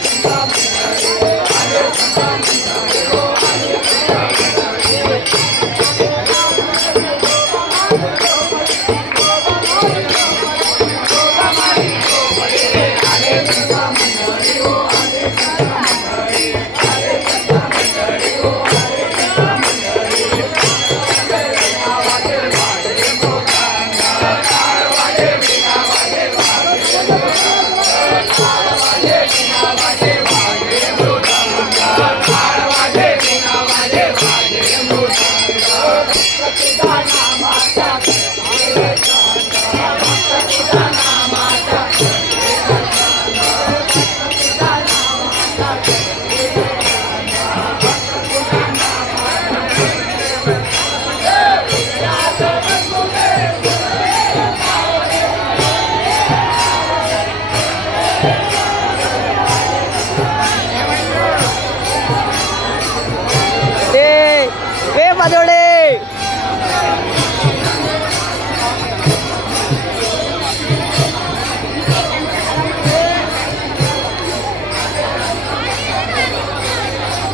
Thank you. Thank you. ¡Adiós!